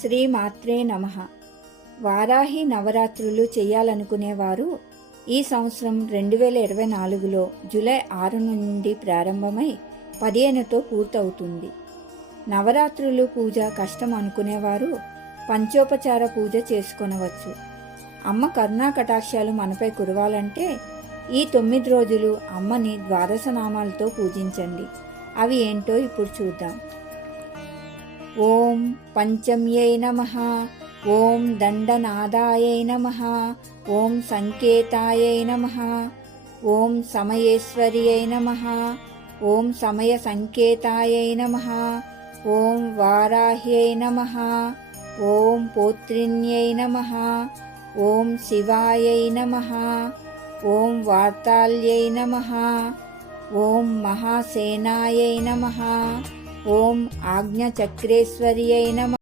శ్రీ మాత్రే నమః. వారాహి నవరాత్రులు చేయాలనుకునేవారు ఈ సంవత్సరం 2024లో జూలై 6 నుండి ప్రారంభమై 15తో పూర్తవుతుంది. నవరాత్రులు పూజ కష్టం అనుకునేవారు పంచోపచార పూజ చేసుకొనవచ్చు. అమ్మ కరుణా కటాక్షాలు మనపై కురవాలంటే ఈ 9 రోజులు అమ్మని ద్వాదశ నామాలతో పూజించండి. అవి ఏంటో ఇప్పుడు చూద్దాం. ఓం పంచమ్యై నమః, ఓం దండనాదాయై నమః, ఓం సంకేతాయై నమః, ఓం సమయేశ్వర్యై నమః, ఓం సమయ సంకేతాయై నమః, ఓం వారాహ్యై నమః, ఓం పౌత్రిణ్యై నమః, ఓం శివాయై నమః, ఓం వార్తాల్యై నమః, ఓం మహాసేనాయై నమః, ఓం ఆజ్ఞచక్రేశ్వర్యై నమః.